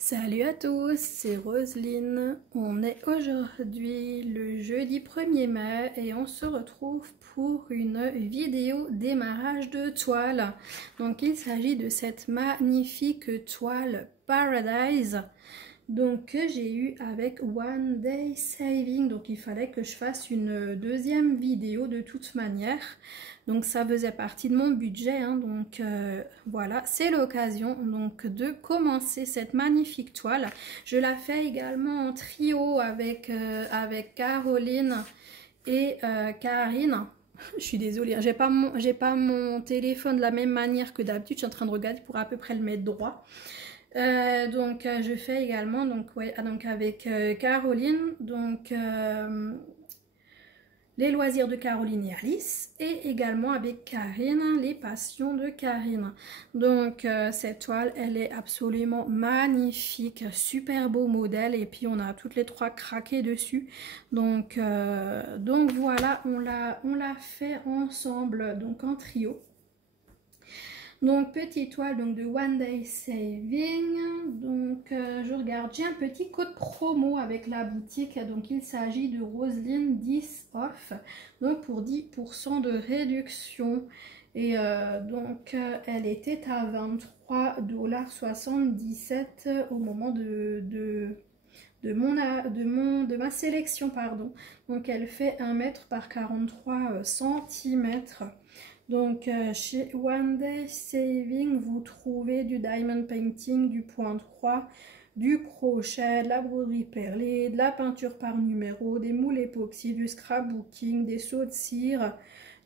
Salut à tous, c'est Roselyne. On est aujourd'hui le jeudi 1er mai et on se retrouve pour une vidéo démarrage de toile. Donc il s'agit de cette magnifique toile Paradise que j'ai eu avec One Day Saving. Donc il fallait que je fasse une deuxième vidéo de toute manière. Donc ça faisait partie de mon budget, voilà, c'est l'occasion donc de commencer cette magnifique toile. Je la fais également en trio avec Caroline et Karine. Je suis désolée, hein, j'ai pas mon téléphone de la même manière que d'habitude. Je suis en train de regarder pour à peu près le mettre droit. Je fais également donc avec Caroline les loisirs de Caroline et Alice, et également avec Karine, les passions de Karine. Cette toile, elle est absolument magnifique, super beau modèle, et puis on a toutes les trois craqué dessus. Voilà, on l'a fait ensemble, donc en trio. Donc petite toile de One Day Saving. Je regarde, j'ai un petit code promo avec la boutique. Donc il s'agit de Roselyne 10 off, donc pour 10% de réduction. Et elle était à 23,77 $ au moment de ma sélection, pardon. Donc elle fait 1 mètre par 43 cm. Chez One Day Saving, vous trouvez du diamond painting, du point 3, du crochet, de la broderie perlée, de la peinture par numéro, des moules époxy, du scrapbooking, des seaux de cire,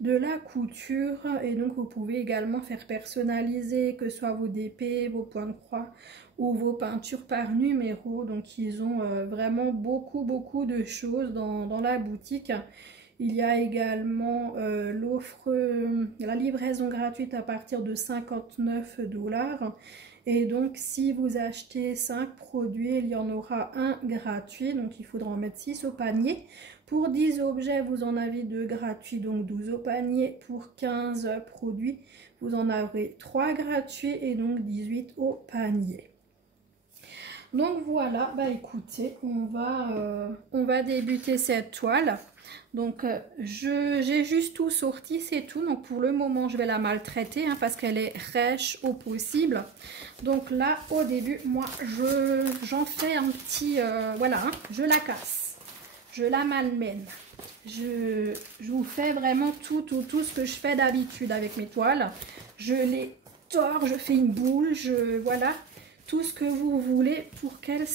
de la couture. Et donc vous pouvez également faire personnaliser, que ce soit vos DP, vos points de croix ou vos peintures par numéro. Donc ils ont vraiment beaucoup de choses dans la boutique. Il y a également l'offre, la livraison gratuite à partir de 59 $. Et donc, si vous achetez 5 produits, il y en aura un gratuit. Donc, il faudra en mettre 6 au panier. Pour 10 objets, vous en avez 2 gratuits, donc 12 au panier. Pour 15 produits, vous en aurez 3 gratuits et donc 18 au panier. Donc voilà, bah écoutez, on va débuter cette toile. J'ai juste tout sorti, c'est tout. Donc pour le moment, je vais la maltraiter parce qu'elle est rêche au possible. Donc là, au début, moi, j'en fais un petit, je la casse, je la malmène. Je vous fais vraiment tout ce que je fais d'habitude avec mes toiles. Je les tords, je fais une boule, voilà. Tout ce que vous voulez pour qu'elle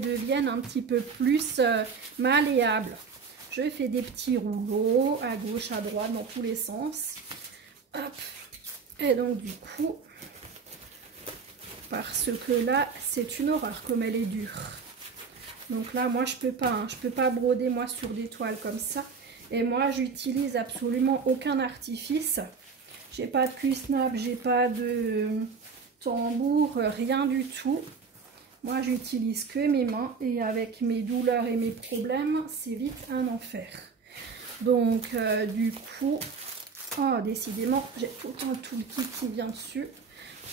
devienne un petit peu plus malléable. Je fais des petits rouleaux à gauche, à droite, dans tous les sens. Hop. Et donc du coup, parce que là, c'est une horreur comme elle est dure. Donc là, moi, je peux pas broder moi sur des toiles comme ça. Et moi, j'utilise absolument aucun artifice. J'ai pas de cuisse-nappe, j'ai pas de tambour, rien du tout. Moi, j'utilise que mes mains et avec mes douleurs et mes problèmes, c'est vite un enfer. Donc, du coup, oh, décidément, j'ai tout le temps tout le kit qui vient dessus.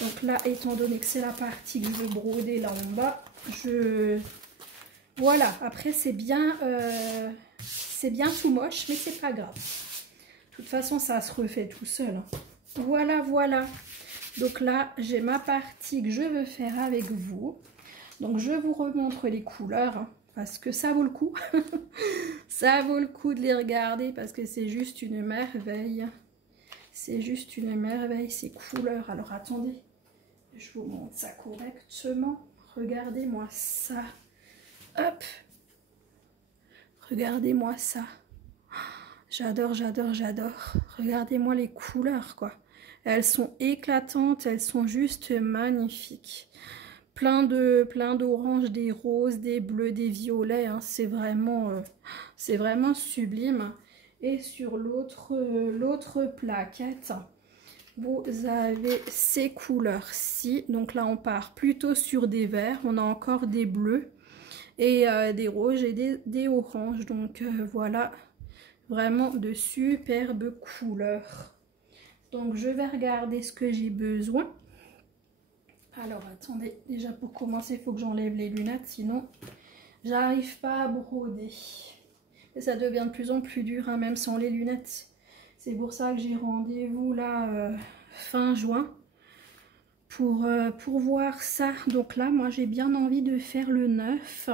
Donc là, étant donné que c'est la partie que je veux broder là en bas, voilà. Après, c'est bien tout moche, mais c'est pas grave. De toute façon, ça se refait tout seul. Voilà. Donc là, j'ai ma partie que je veux faire avec vous. Donc je vous remontre les couleurs parce que ça vaut le coup. Ça vaut le coup de les regarder parce que c'est juste une merveille. C'est juste une merveille ces couleurs. Alors attendez, je vous montre ça correctement. Regardez-moi ça. Hop. Regardez-moi ça. J'adore. Regardez-moi les couleurs quoi. Elles sont éclatantes, elles sont juste magnifiques. Plein d'oranges, des roses, des bleus, des violets. C'est vraiment sublime. Et sur l'autre plaquette, vous avez ces couleurs-ci. Donc là, on part plutôt sur des verts. On a encore des bleus et des rouges et des oranges. Donc voilà, vraiment de superbes couleurs. Donc je vais regarder ce que j'ai besoin. Alors attendez, déjà pour commencer, il faut que j'enlève les lunettes, sinon j'arrive pas à broder. Et ça devient de plus en plus dur, hein, même sans les lunettes. C'est pour ça que j'ai rendez-vous là fin juin pour voir ça. Donc là, moi j'ai bien envie de faire le 9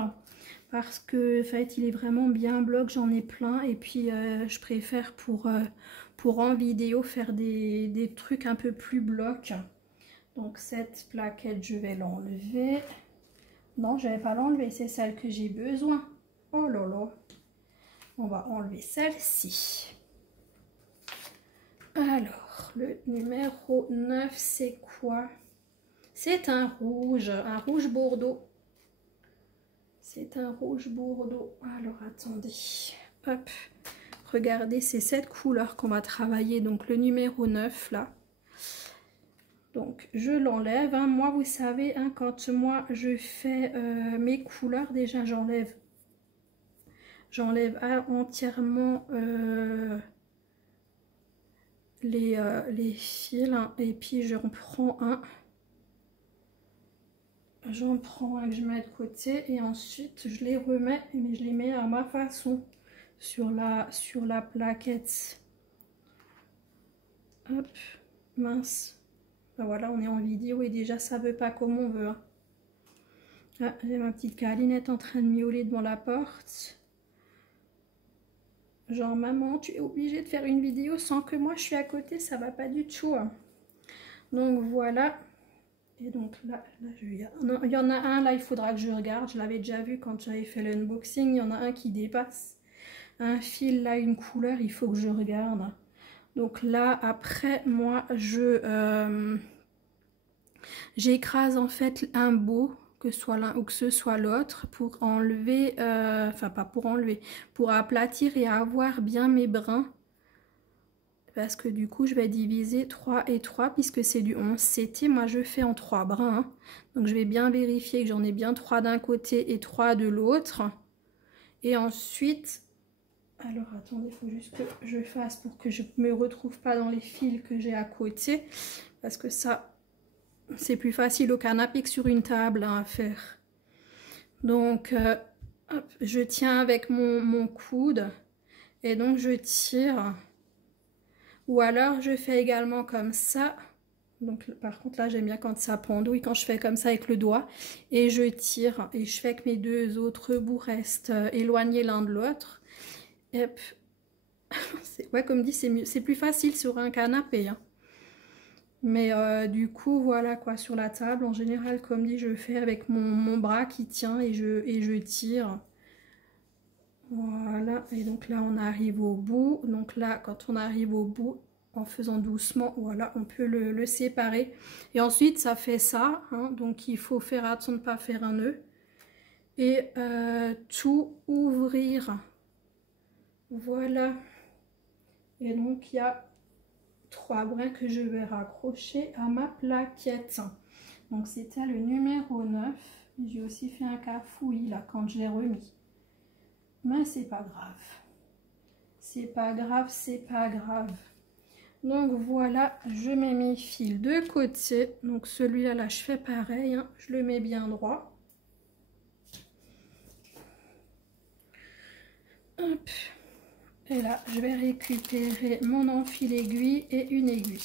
parce que en fait, il est vraiment bien bloc, j'en ai plein. Et puis je préfère pour en vidéo faire des trucs un peu plus blocs. Donc cette plaquette, je vais l'enlever. Non, je vais pas l'enlever, c'est celle que j'ai besoin. Oh là là. On va enlever celle-ci. Alors, le numéro 9, c'est quoi? C'est un rouge bordeaux. C'est un rouge bordeaux. Alors, attendez. Hop. Regardez, c'est cette couleur qu'on va travailler. Donc, le numéro 9, là. Donc, je l'enlève. Hein. Moi, vous savez, hein, quand moi, je fais mes couleurs, déjà, j'enlève entièrement les fils. Hein, et puis, j'en prends un que je mets de côté. Et ensuite, je les remets, mais je les mets à ma façon sur la plaquette. Hop, mince. Ben voilà, on est en vidéo et déjà ça veut pas comme on veut. Hein. Ah, j'ai ma petite câlinette en train de miauler devant la porte. Genre, maman, tu es obligée de faire une vidéo sans que moi je suis à côté, ça va pas du tout. Hein. Donc voilà. Et donc là il y en a un là, il faudra que je regarde. Je l'avais déjà vu quand j'avais fait l'unboxing. Il y en a un qui dépasse. Un fil là, une couleur, il faut que je regarde. Donc là, après, moi, j'écrase en fait un bout, que ce soit l'un ou que ce soit l'autre, pour enlever, enfin pas pour enlever, pour aplatir et avoir bien mes brins. Parce que du coup, je vais diviser 3 et 3, puisque c'est du 11 CT. Moi, je fais en 3 brins. Hein. Donc, je vais bien vérifier que j'en ai bien 3 d'un côté et 3 de l'autre. Et ensuite... Alors attendez, il faut juste que je fasse pour que je ne me retrouve pas dans les fils que j'ai à côté. Parce que ça, c'est plus facile au canapé que sur une table hein, à faire. Donc, hop, je tiens avec mon coude. Et donc, je tire. Ou alors, je fais également comme ça. Donc, par contre, là, j'aime bien quand ça pendouille, quand je fais comme ça avec le doigt. Et je tire. Et je fais que mes deux autres bouts restent éloignés l'un de l'autre. Hop. Ouais, comme dit, c'est plus facile sur un canapé. Hein. Mais du coup, voilà quoi, sur la table, en général, comme dit, je fais avec mon bras qui tient et je tire. Voilà, et donc là, on arrive au bout. Donc là, quand on arrive au bout, en faisant doucement, voilà, on peut le séparer. Et ensuite, ça fait ça. Hein, donc, il faut faire attention de ne pas faire un nœud. Et tout ouvrir. Voilà. Et donc, il y a 3 brins que je vais raccrocher à ma plaquette. Donc, c'était le numéro 9. J'ai aussi fait un cafouillis là quand je l'ai remis. Mais c'est pas grave. C'est pas grave, c'est pas grave. Donc, voilà, je mets mes fils de côté. Donc, celui-là, là, je fais pareil. Hein, je le mets bien droit. Hop. Et là, je vais récupérer mon enfil aiguille et une aiguille.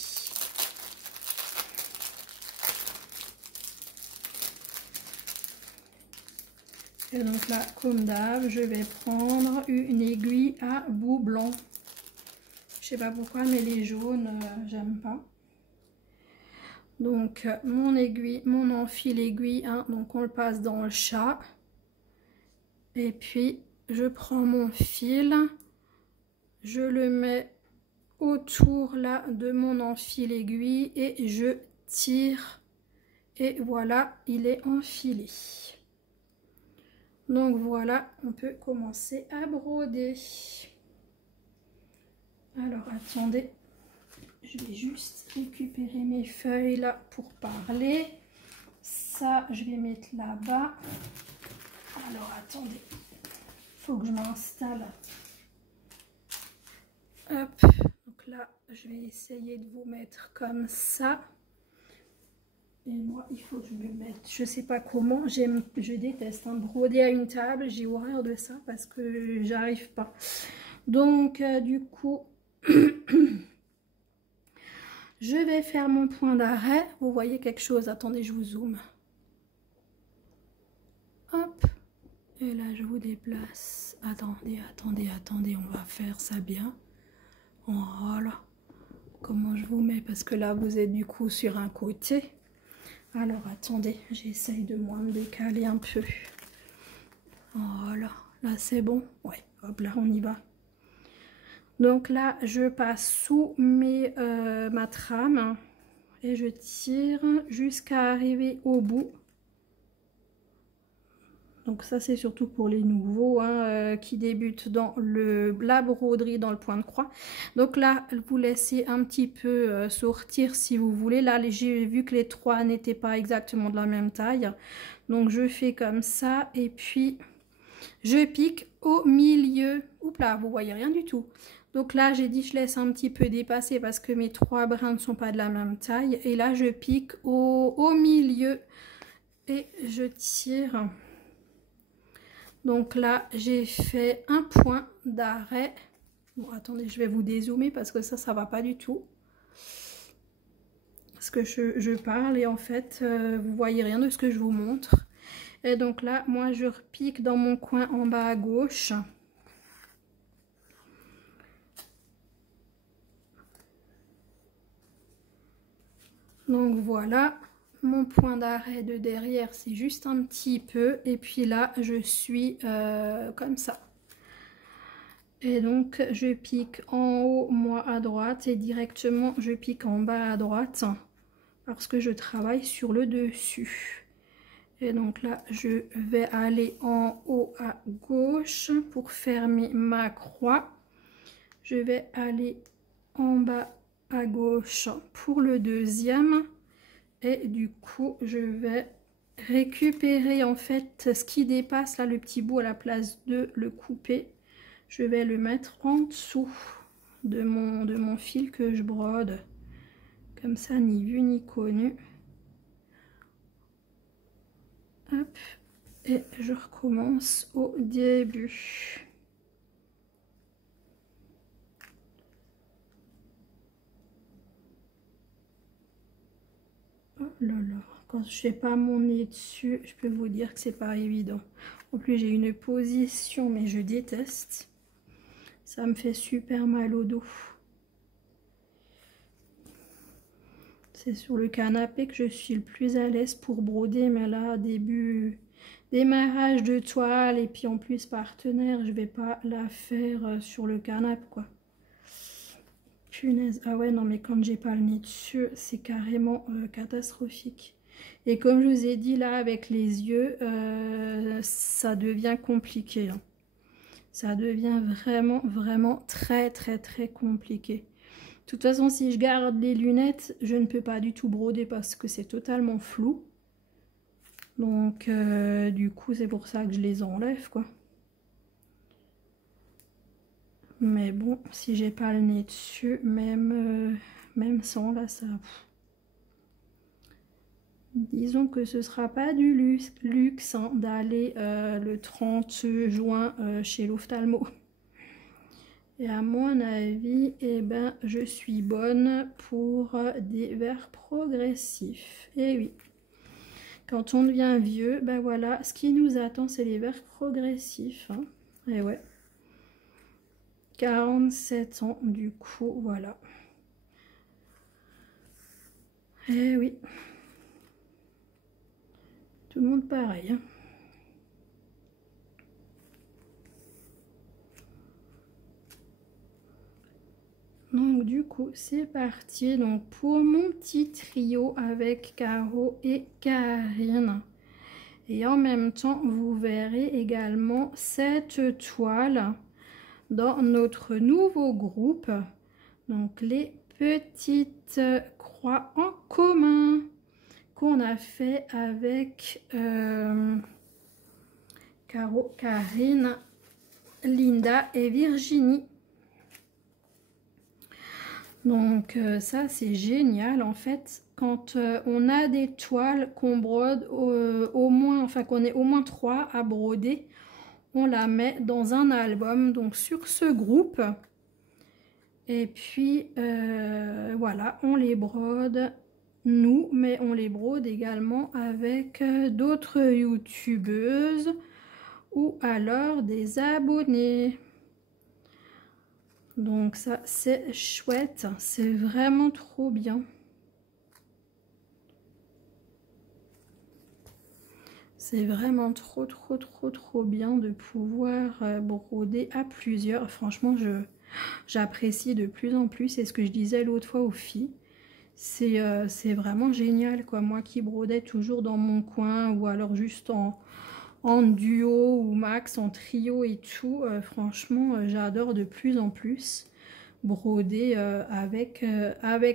Et donc là, comme d'hab, je vais prendre une aiguille à bout blanc. Je sais pas pourquoi, mais les jaunes, j'aime pas. Donc, mon aiguille, mon enfil aiguille, hein, donc on le passe dans le chat. Et puis, je prends mon fil. Je le mets autour là de mon enfil aiguille et je tire et voilà, il est enfilé. Donc voilà, on peut commencer à broder. Alors attendez, je vais juste récupérer mes feuilles là pour parler. Ça, je vais mettre là-bas. Alors attendez, faut que je m'installe. Hop, donc là, je vais essayer de vous mettre comme ça. Et moi, il faut que je me mette, je sais pas comment, je déteste hein, broder à une table, j'ai horreur de ça parce que j'arrive pas. Donc, du coup, je vais faire mon point d'arrêt. Vous voyez quelque chose? Attendez, je vous zoome. Hop. Et là, je vous déplace. Attendez, attendez, attendez, on va faire ça bien. Voilà. Comment je vous mets? Parce que là, vous êtes du coup sur un côté. Alors, attendez, j'essaye de moi me décaler un peu. Voilà. Là, c'est bon. Ouais, hop là, on y va. Donc là, je passe sous ma trame et je tire jusqu'à arriver au bout. Donc ça, c'est surtout pour les nouveaux hein, qui débutent dans la broderie, dans le point de croix. Donc là, vous laissez un petit peu sortir si vous voulez. Là, j'ai vu que les trois n'étaient pas exactement de la même taille. Donc je fais comme ça et puis je pique au milieu. Oups là, vous voyez rien du tout. Donc là, j'ai dit je laisse un petit peu dépasser parce que mes trois brins ne sont pas de la même taille. Et là, je pique au milieu et je tire. Donc là, j'ai fait un point d'arrêt. Bon, attendez, je vais vous dézoomer parce que ça va pas du tout. Parce que je parle et en fait, vous voyez rien de ce que je vous montre. Et donc là, moi, je repique dans mon coin en bas à gauche. Donc voilà, mon point d'arrêt de derrière, c'est juste un petit peu. Et puis là, je suis comme ça. Et donc, je pique en haut, moi, à droite. Et directement, je pique en bas à droite. Parce que je travaille sur le dessus. Et donc là, je vais aller en haut à gauche pour fermer ma croix. Je vais aller en bas à gauche pour le deuxième. Et du coup, je vais récupérer en fait ce qui dépasse là, le petit bout à la place de le couper. Je vais le mettre en dessous de mon fil que je brode. Comme ça, ni vu ni connu. Hop. Et je recommence au début. Oh là là. Quand je fais pas mon nez dessus, je peux vous dire que c'est pas évident. En plus, j'ai une position, mais je déteste. Ça me fait super mal au dos. C'est sur le canapé que je suis le plus à l'aise pour broder, mais là, démarrage de toile et puis en plus partenaire, je vais pas la faire sur le canapé quoi. Punaise, ah ouais non mais quand j'ai pas le nez dessus, c'est carrément catastrophique. Et comme je vous ai dit là avec les yeux, ça devient compliqué. Hein. Ça devient vraiment très compliqué. De toute façon, si je garde les lunettes, je ne peux pas du tout broder parce que c'est totalement flou. Donc, du coup, c'est pour ça que je les enlève, quoi. Mais bon, si j'ai pas le nez dessus, même sans, là, ça... Disons que ce sera pas du luxe hein, d'aller le 30 juin chez l'ophtalmo. Et à mon avis, eh ben, je suis bonne pour des verres progressifs. Et oui, quand on devient vieux, ben voilà, ce qui nous attend, c'est les verres progressifs. Hein. Et ouais, 47 ans, du coup, voilà. Et oui, tout le monde pareil. Hein. Donc du coup c'est parti donc pour mon petit trio avec Caro et Karine. Et en même temps vous verrez également cette toile dans notre nouveau groupe. Donc les petites croix en commun qu'on a fait avec Caro, Karine, Linda et Virginie. Donc ça c'est génial en fait. quand on a des toiles qu'on brode au moins, enfin qu'on est au moins 3 à broder, on la met dans un album, donc sur ce groupe. Et puis voilà, on les brode nous, mais on les brode également avec d'autres youtubeuses ou alors des abonnés. Donc ça c'est chouette, c'est vraiment trop bien. C'est vraiment trop bien de pouvoir broder à plusieurs. Franchement, j'apprécie de plus en plus. C'est ce que je disais l'autre fois aux filles. C'est vraiment génial, quoi. Moi qui brodais toujours dans mon coin ou alors juste en duo ou max, en trio et tout. Franchement, j'adore de plus en plus broder avec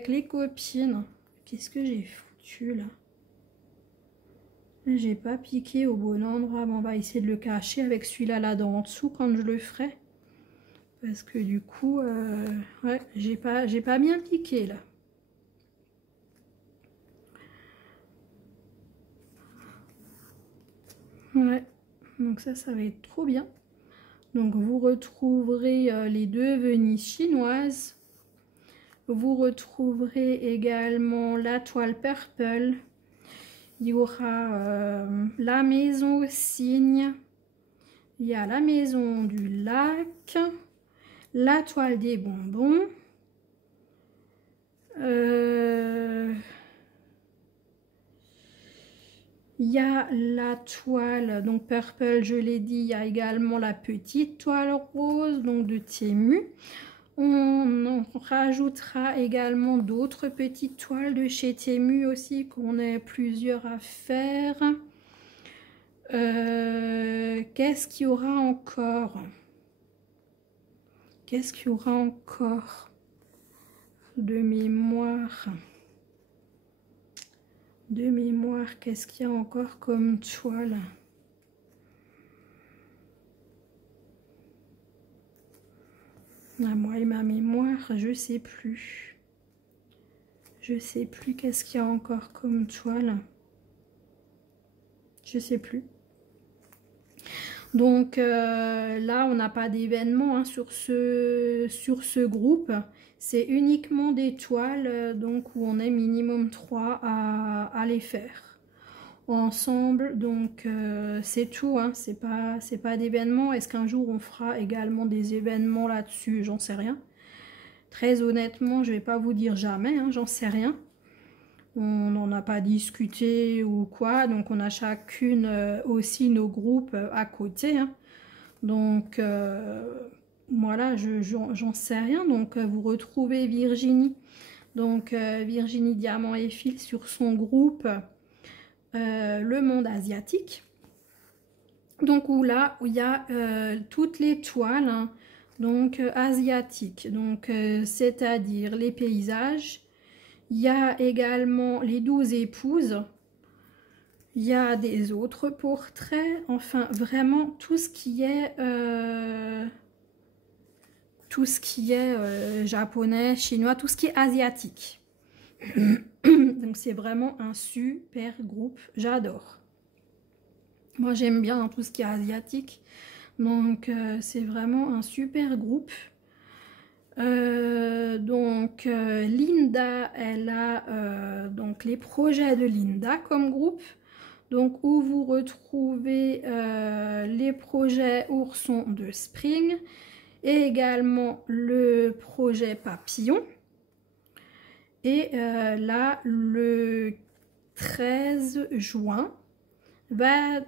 les copines. Qu'est-ce que j'ai foutu là? J'ai pas piqué au bon endroit. Bon, on va essayer de le cacher avec celui-là là en dessous quand je le ferai. Parce que du coup, ouais, j'ai pas bien piqué là. Ouais, donc ça va être trop bien. Donc vous retrouverez les deux Venise chinoises. Vous retrouverez également la toile purple. Il y aura la maison aux cygnes. Il y a la maison du lac. La toile des bonbons. Il y a la toile, donc purple, je l'ai dit. Il y a également la petite toile rose, donc de Temu. On rajoutera également d'autres petites toiles de chez Temu aussi, qu'on ait plusieurs à faire. Qu'est-ce qu'il y aura encore? Qu'est-ce qu'il y aura encore de mémoire? De mémoire, qu'est-ce qu'il y a encore comme toile? Ah, moi et ma mémoire, je sais plus. Je sais plus qu'est-ce qu'il y a encore comme toile. Je sais plus. Donc là, on n'a pas d'événement hein, sur ce groupe. C'est uniquement des toiles donc, où on est minimum 3 à les faire ensemble. Donc c'est tout, hein, c'est pas d'événement. Est-ce qu'un jour on fera également des événements là-dessus? J'en sais rien. Très honnêtement, je vais pas vous dire jamais, hein, j'en sais rien. On n'en a pas discuté ou quoi, donc on a chacune aussi nos groupes à côté. Hein. Donc voilà, j'en sais rien. Donc vous retrouvez Virginie, donc Virginie Diamant et Fil sur son groupe Le Monde Asiatique. Donc où il y a toutes les toiles hein, donc asiatiques, donc c'est-à-dire les paysages. Il y a également les 12 épouses. Il y a des autres portraits. Enfin, vraiment tout ce qui est japonais, chinois, tout ce qui est asiatique. Donc c'est vraiment un super groupe. J'adore. Moi j'aime bien dans tout ce qui est asiatique. Donc c'est vraiment un super groupe. Linda, elle a donc les projets de Linda comme groupe, donc où vous retrouvez les projets oursons de Spring et également le projet papillon. Et là, le 13 juin va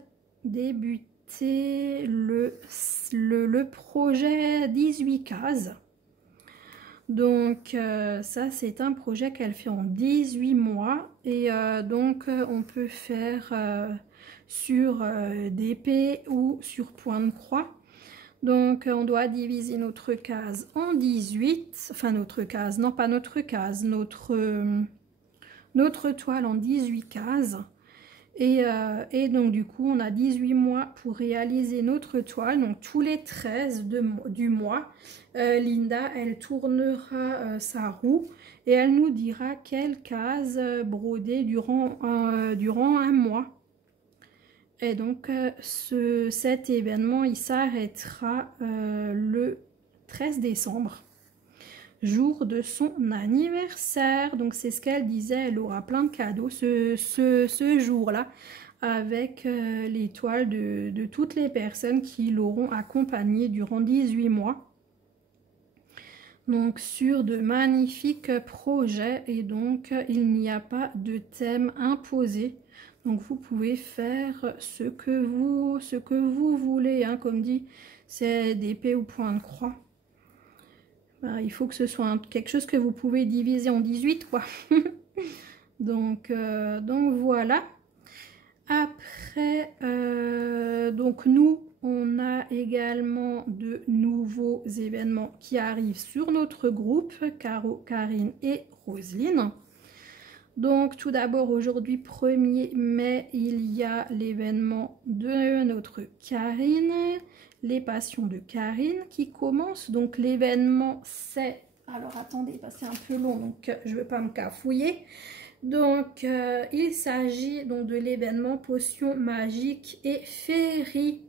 débuter le projet 18 cases. Donc ça c'est un projet qu'elle fait en 18 mois et donc on peut faire sur d'épée ou sur point de croix. Donc on doit diviser notre case en 18, enfin notre case, non pas notre case, notre toile en 18 cases. Et donc du coup, on a 18 mois pour réaliser notre toile. Donc tous les 13 du mois, Linda, elle tournera sa roue et elle nous dira quelle case broder durant un mois. Et donc cet événement, il s'arrêtera le 13 décembre. Jour de son anniversaire. Donc c'est ce qu'elle disait, elle aura plein de cadeaux ce jour-là avec les toiles de toutes les personnes qui l'auront accompagnée durant 18 mois. Donc sur de magnifiques projets et donc il n'y a pas de thème imposé. Donc vous pouvez faire ce que vous voulez, hein. Comme dit, c'est d'épée ou point de croix. Il faut que ce soit quelque chose que vous pouvez diviser en 18, quoi. donc voilà. Après, donc nous, on a également de nouveaux événements qui arrivent sur notre groupe, Caro, Karine et Roselyne. Donc tout d'abord, aujourd'hui 1er mai, il y a l'événement de notre Karine, les passions de Karine qui commence. Donc l'événement c'est, alors attendez parce que c'est un peu long donc je ne veux pas me cafouiller. Donc il s'agit donc de l'événement potions magiques et féerie.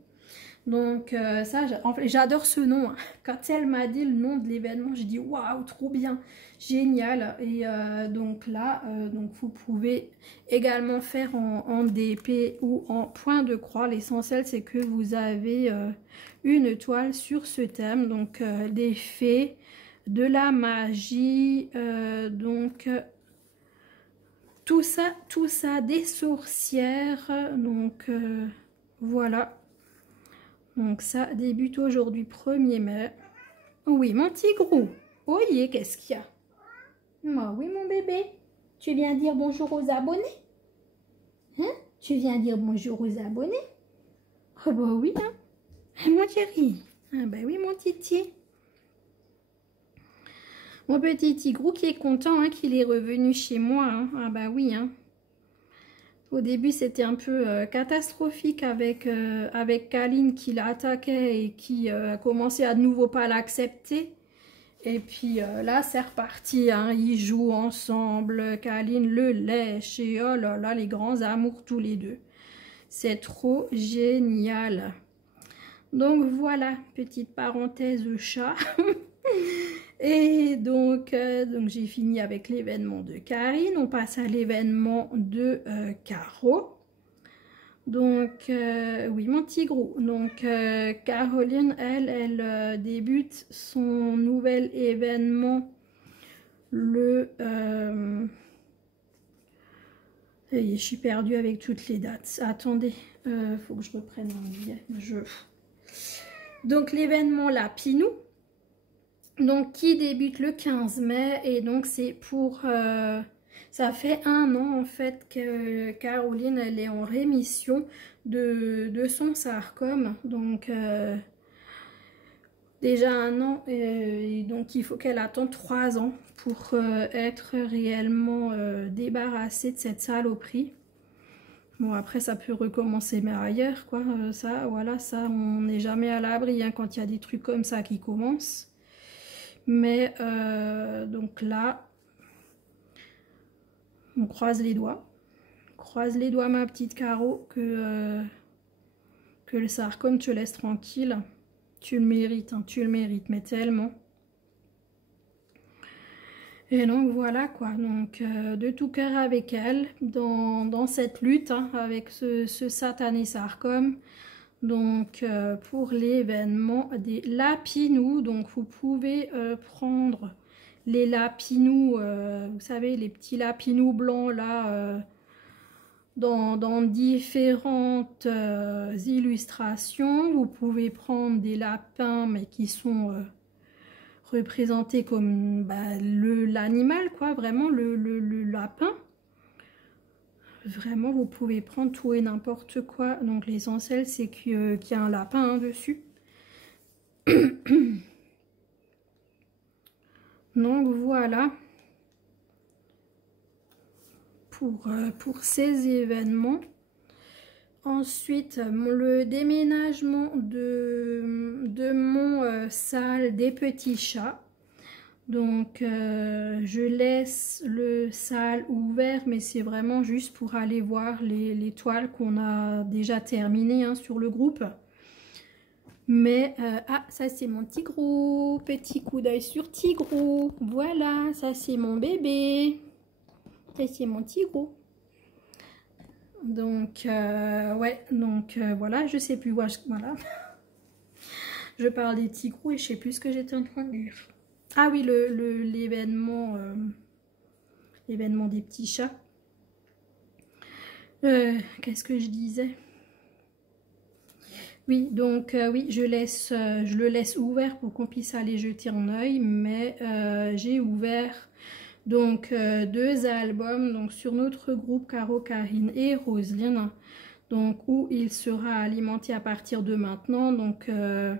Donc ça, j'adore ce nom. Quand elle m'a dit le nom de l'événement, j'ai dit waouh, trop bien, génial. Et donc là, donc vous pouvez également faire en DP ou en point de croix. L'essentiel, c'est que vous avez une toile sur ce thème. Donc des fées, de la magie, donc tout ça, des sorcières. Donc voilà. Donc ça débute aujourd'hui 1er mai. Oui, mon petit gros. Oui, qu'est-ce qu'il y a? Moi, oui, mon bébé. Tu viens dire bonjour aux abonnés? Hein? Tu viens dire bonjour aux abonnés? Oh bah oui, hein. Mon chéri. Ah bah oui, mon titi. Mon petit tigrou qui est content hein, qu'il est revenu chez moi. Hein. Ah bah oui, hein. Au début, c'était un peu catastrophique avec Kaline qui l'attaquait et qui a commencé à nouveau pas l'accepter. Et puis là, c'est reparti. Hein. Ils jouent ensemble. Kaline le lèche. Et oh là là, les grands amours tous les deux. C'est trop génial. Donc voilà, petite parenthèse chat. Et donc j'ai fini avec l'événement de Karine. On passe à l'événement de Caro. Donc oui, mon petit gros. Donc Caroline, elle débute son nouvel événement le... je suis perdue avec toutes les dates. Attendez, faut que je reprenne un billet. Donc l'événement Lapinou. Donc qui débute le 15 mai et donc c'est pour ça fait 1 an en fait que Caroline elle est en rémission de son sarcome. Donc déjà 1 an et donc il faut qu'elle attende 3 ans pour être réellement débarrassée de cette saloperie. Bon après ça peut recommencer mais ailleurs quoi, ça voilà, ça on n'est jamais à l'abri hein, quand il y a des trucs comme ça qui commencent. Mais donc là, on croise les doigts. Croise les doigts ma petite Caro que le sarcome te laisse tranquille. Tu le mérites, hein, tu le mérites, mais tellement. Et donc voilà quoi, donc de tout cœur avec elle dans cette lutte hein, avec ce satané sarcome. Donc pour l'événement des lapinous, donc vous pouvez prendre les lapinous, vous savez les petits lapinous blancs là, dans différentes illustrations. Vous pouvez prendre des lapins mais qui sont représentés comme bah, l'animal quoi, vraiment le lapin. Vraiment, vous pouvez prendre tout et n'importe quoi. Donc, l'essentiel, c'est qu'il y a un lapin hein, dessus. Donc, voilà. Pour ces événements. ensuite, le déménagement de mon salle des petits chats. Donc, je laisse le salle ouvert, mais c'est vraiment juste pour aller voir les toiles qu'on a déjà terminées hein, sur le groupe. Mais, ah, ça c'est mon Tigrou, petit coup d'œil sur Tigrou. Voilà, ça c'est mon bébé. Ça c'est mon Tigrou. Donc, ouais, donc voilà, je sais plus, voilà. Je parle des Tigrous et je sais plus ce que j'étais en train de dire. Ah oui, l'événement des petits chats. Qu'est-ce que je disais? Oui, donc oui, je le laisse ouvert pour qu'on puisse aller jeter un œil, mais j'ai ouvert donc 2 albums donc sur notre groupe Caro, Karine et Roselyne, donc où il sera alimenté à partir de maintenant. Donc il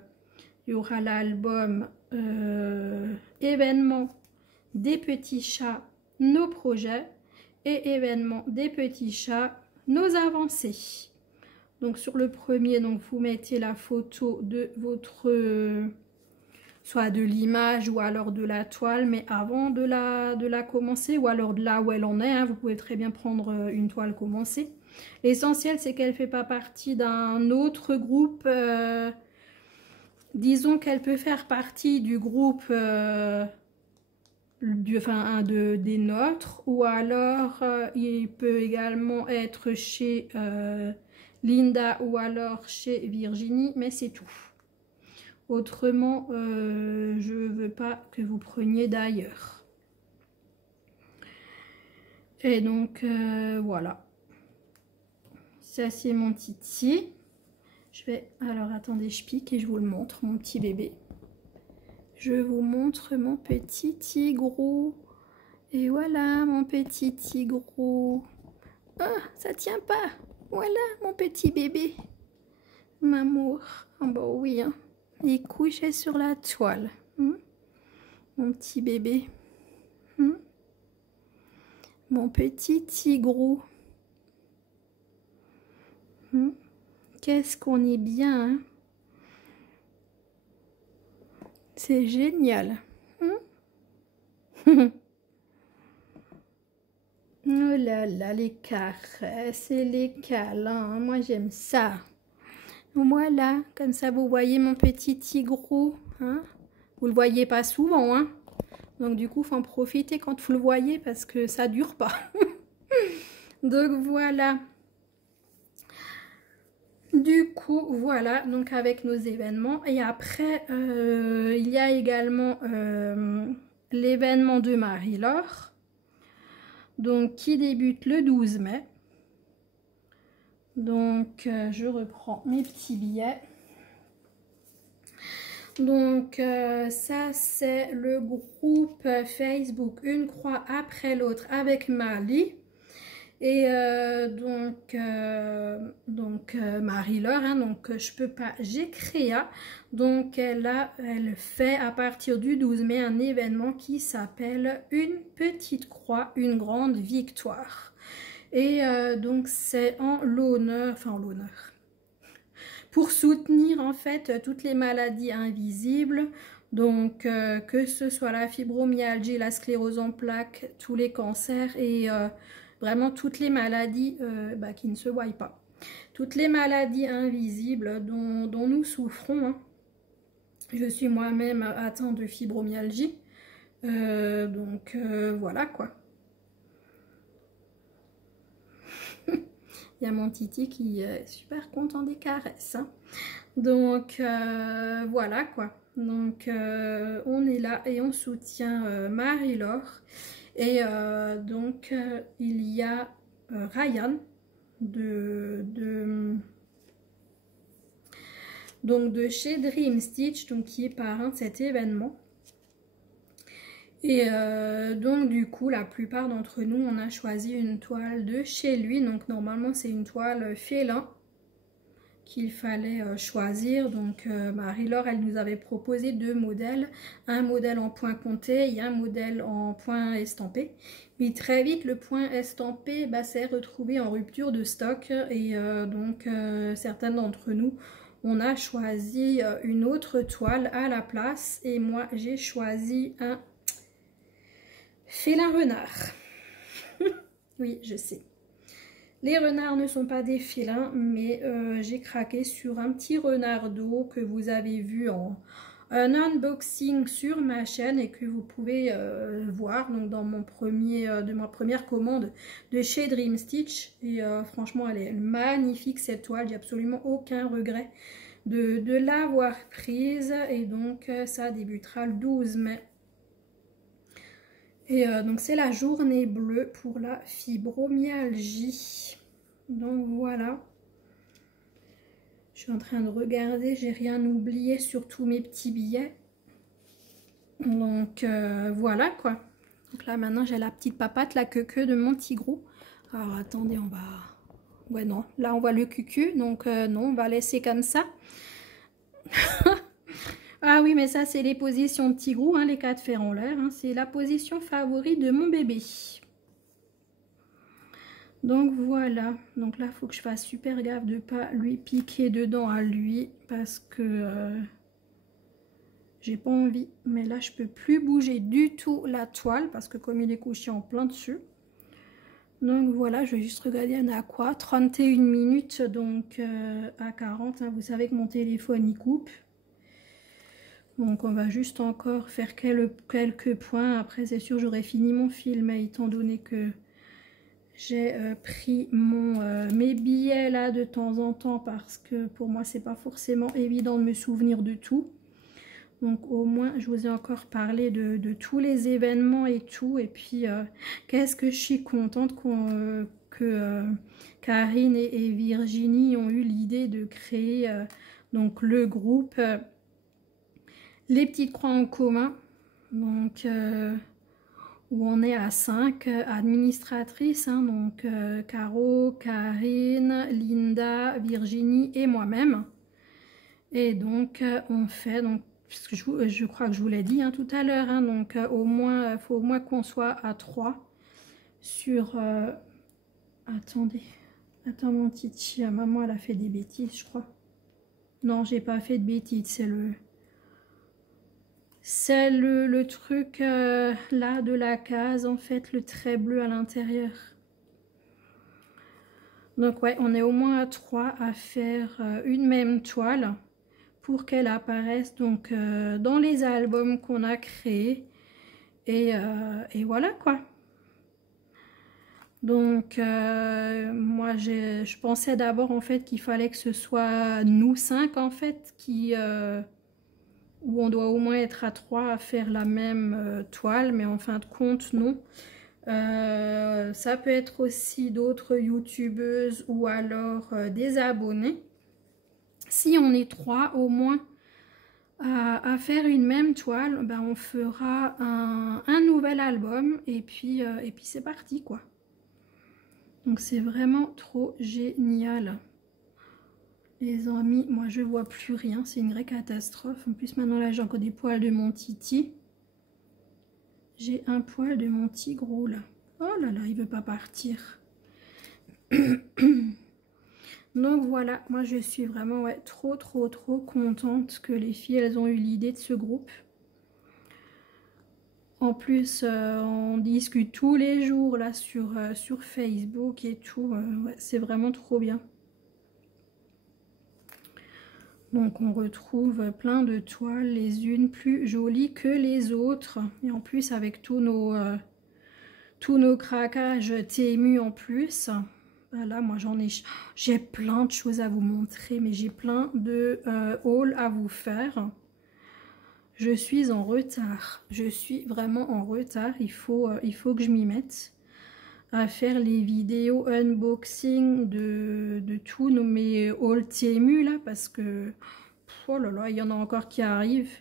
y aura l'album événement des petits chats, nos projets, et événement des petits chats, nos avancées. Donc sur le premier, donc vous mettez la photo de votre, soit de l'image ou alors de la toile, mais avant de la commencer, ou alors de là où elle en est, hein, vous pouvez très bien prendre une toile commencée. L'essentiel c'est qu'elle ne fait pas partie d'un autre groupe, disons qu'elle peut faire partie du groupe des nôtres, ou alors il peut également être chez Linda ou alors chez Virginie, mais c'est tout. Autrement, je veux pas que vous preniez d'ailleurs. Et donc, voilà. Ça, c'est mon Titi. Je vais... Alors, attendez, je pique et je vous le montre, mon petit bébé. Je vous montre mon petit Tigrou. Et voilà, mon petit Tigrou. Ah, ça tient pas. Voilà, mon petit bébé. M'amour. Ah bah oui, hein. Il est couché sur la toile. Mon petit bébé. Mon petit Tigrou. Qu'est-ce qu'on est bien, hein. C'est génial. Oh là là, les caresses et les câlins. Moi, j'aime ça. Voilà, comme ça, vous voyez mon petit Tigrou. Hein? Vous le voyez pas souvent, hein? Donc, du coup, il faut en profiter quand vous le voyez parce que ça dure pas. Donc, voilà. Du coup, voilà, donc avec nos événements. Et après, il y a également l'événement de Marie-Laure. Donc, qui débute le 12 mai. Donc, je reprends mes petits billets. Donc, ça, c'est le groupe Facebook Une croix après l'autre avec Marly. Et Marie-Laure, hein, donc je peux pas, j'ai Créa. Donc, elle fait à partir du 12 mai un événement qui s'appelle Une petite croix, une grande victoire. Et donc, c'est en l'honneur, pour soutenir en fait toutes les maladies invisibles, donc que ce soit la fibromyalgie, la sclérose en plaques, tous les cancers et vraiment toutes les maladies qui ne se voient pas. Toutes les maladies invisibles dont nous souffrons. Hein. Je suis moi-même atteinte de fibromyalgie, voilà quoi. Il y a mon Titi qui est super content des caresses. Hein. Donc, voilà quoi. Donc, on est là et on soutient Marie-Laure. Et donc, il y a Ryan de chez Dream Stitch, donc qui est parrain de cet événement. Et donc du coup la plupart d'entre nous on a choisi une toile de chez lui, donc normalement c'est une toile félin qu'il fallait choisir. Donc Marie-Laure, elle nous avait proposé 2 modèles, un modèle en point compté et un modèle en point estampé. Mais très vite, le point estampé s'est retrouvé en rupture de stock et donc certaines d'entre nous, on a choisi une autre toile à la place et moi j'ai choisi un félin renard. Oui, je sais. Les renards ne sont pas des félins, mais j'ai craqué sur un petit renard d'eau que vous avez vu en un unboxing sur ma chaîne et que vous pouvez voir donc dans mon de ma première commande de chez Dream Stitch. Et franchement, elle est magnifique cette toile, il n'y a absolument aucun regret de l'avoir prise. Et donc, ça débutera le 12 mai. Et donc c'est la journée bleue pour la fibromyalgie. Donc voilà. Je suis en train de regarder, j'ai rien oublié sur tous mes petits billets. Donc voilà quoi. Donc là maintenant j'ai la petite papate, la queue de mon petit gros. Alors attendez, on va... Ouais non, là on voit le cucu, donc non, on va laisser comme ça. Ah oui, mais ça, c'est les positions de Tigrou, hein, les 4 fers en l'air. Hein, c'est la position favorite de mon bébé. Donc voilà. Donc là, il faut que je fasse super gaffe de ne pas lui piquer dedans à lui. Parce que j'ai pas envie. Mais là, je peux plus bouger du tout la toile. Parce que comme il est couché en plein dessus. Donc voilà, je vais juste regarder, on est à quoi? 31 minutes, donc à 40. Hein, vous savez que mon téléphone, il coupe. Donc on va juste encore faire quelques points. Après c'est sûr j'aurai fini mon film étant donné que j'ai pris mes billets là de temps en temps parce que pour moi c'est pas forcément évident de me souvenir de tout. Donc au moins je vous ai encore parlé de tous les événements et tout. Et puis qu'est-ce que je suis contente que Karine et Virginie ont eu l'idée de créer donc le groupe Les Petites Croix en commun, donc où on est à 5 administratrices, hein, donc Caro, Karine, Linda, Virginie et moi-même. Et donc on fait, donc, puisque je crois que je vous l'ai dit hein, tout à l'heure, hein, donc au moins, faut au moins qu'on soit à 3 sur... attendez, attends mon titi, maman elle a fait des bêtises je crois. Non, j'ai pas fait de bêtises, c'est le... C'est le truc là de la case, en fait, le trait bleu à l'intérieur. Donc ouais, on est au moins à 3 à faire une même toile pour qu'elle apparaisse donc dans les albums qu'on a créés. Et voilà quoi. Donc moi je pensais d'abord en fait qu'il fallait que ce soit nous 5 en fait qui... où on doit au moins être à 3 à faire la même toile, mais en fin de compte, non. Ça peut être aussi d'autres youtubeuses ou alors des abonnés. Si on est 3 au moins à faire une même toile, ben on fera un nouvel album et puis c'est parti quoi. Donc c'est vraiment trop génial. Les amis, moi je vois plus rien, c'est une vraie catastrophe. En plus maintenant là j'ai encore des poils de mon titi. J'ai un poil de mon petit gros là. Oh là là, il veut pas partir. Donc voilà, moi je suis vraiment ouais, trop contente que les filles elles ont eu l'idée de ce groupe. En plus on discute tous les jours là sur Facebook et tout. Ouais, c'est vraiment trop bien. Donc on retrouve plein de toiles, les unes plus jolies que les autres. Et en plus avec tous nos craquages Temu en plus. Là moi j'ai plein de choses à vous montrer, mais j'ai plein de hauls à vous faire. Je suis en retard, je suis vraiment en retard, il faut que je m'y mette à faire les vidéos unboxing de tous mes hauls Temu là parce que oh là là, il y en a encore qui arrivent.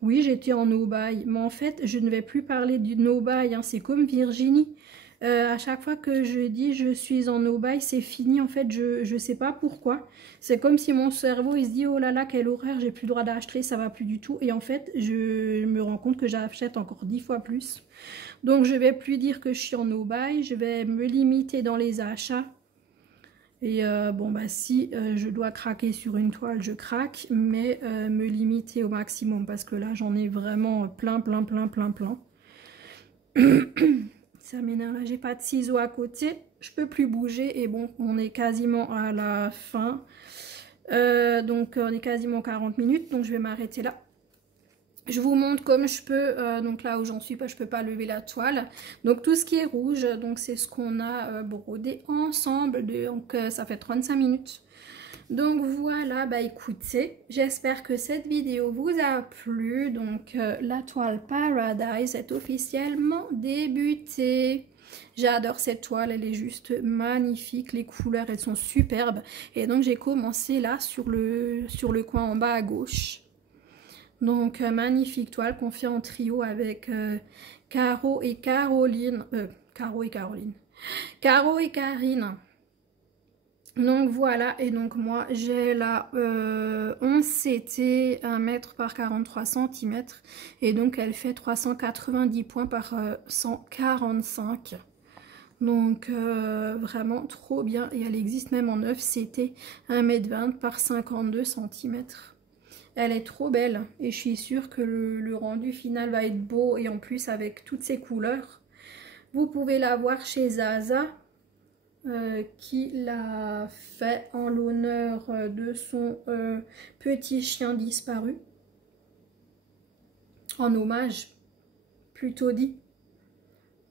Oui, j'étais en no buy, mais en fait je ne vais plus parler du no buy, hein, c'est comme Virginie. À chaque fois que je dis je suis en no-buy, c'est fini. En fait, je sais pas pourquoi. C'est comme si mon cerveau, il se dit, oh là là, quel horaire, j'ai plus le droit d'acheter, ça va plus du tout. Et en fait, je me rends compte que j'achète encore 10 fois plus. Donc, je vais plus dire que je suis en no-buy. Je vais me limiter dans les achats. Et bon, bah si je dois craquer sur une toile, je craque. Mais me limiter au maximum parce que là, j'en ai vraiment plein. Ça m'énerve, là j'ai pas de ciseaux à côté, je peux plus bouger et bon, on est quasiment à la fin. Donc on est quasiment 40 minutes, donc je vais m'arrêter là. Je vous montre comme je peux, donc là où j'en suis, je peux pas lever la toile. Donc tout ce qui est rouge, donc c'est ce qu'on a brodé ensemble, donc ça fait 35 minutes. Donc voilà, bah écoutez, j'espère que cette vidéo vous a plu. Donc la toile Paradise est officiellement débutée. J'adore cette toile, elle est juste magnifique, les couleurs elles sont superbes. Et donc j'ai commencé là sur le coin en bas à gauche. Donc magnifique toile qu'on fait en trio avec Caro et Caroline. Caro et Caroline. Caro et Karine. Donc voilà, et donc moi j'ai la 11 CT 1 mètre par 43 cm et donc elle fait 390 points par 145. Donc vraiment trop bien et elle existe même en 9 CT 1m20 par 52 cm. Elle est trop belle et je suis sûre que le rendu final va être beau et en plus avec toutes ces couleurs. Vous pouvez la voir chez Zaza. Qui l'a fait en l'honneur de son petit chien disparu. En hommage, plutôt dit.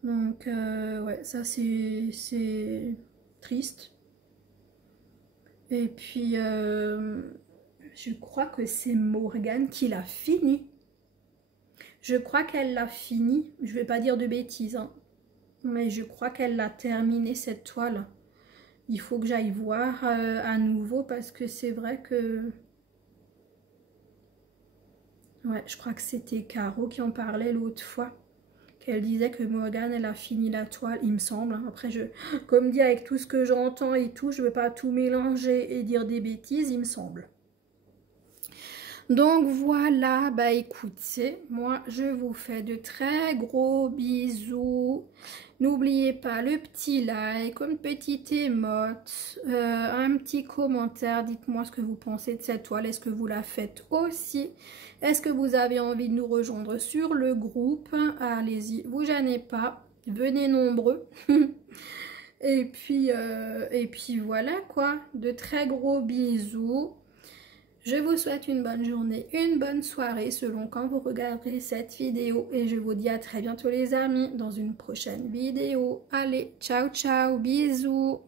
Donc, ouais, ça c'est triste. Et puis, je crois que c'est Morgane qui l'a fini. Je crois qu'elle l'a fini. Je vais pas dire de bêtises, hein. Mais je crois qu'elle l'a terminé cette toile. Il faut que j'aille voir à nouveau parce que c'est vrai que... Ouais, je crois que c'était Caro qui en parlait l'autre fois. Qu'elle disait que Morgane, elle a fini la toile, il me semble. Après, comme dit, avec tout ce que j'entends et tout, je ne veux pas tout mélanger et dire des bêtises, il me semble. Donc voilà, bah écoutez, moi je vous fais de très gros bisous. N'oubliez pas le petit like, une petite émote, un petit commentaire. Dites-moi ce que vous pensez de cette toile. Est-ce que vous la faites aussi? Est-ce que vous avez envie de nous rejoindre sur le groupe? Allez-y, vous gênez pas, venez nombreux. Et puis voilà quoi, de très gros bisous. Je vous souhaite une bonne journée, une bonne soirée selon quand vous regarderez cette vidéo. Et je vous dis à très bientôt les amis dans une prochaine vidéo. Allez, ciao ciao, bisous.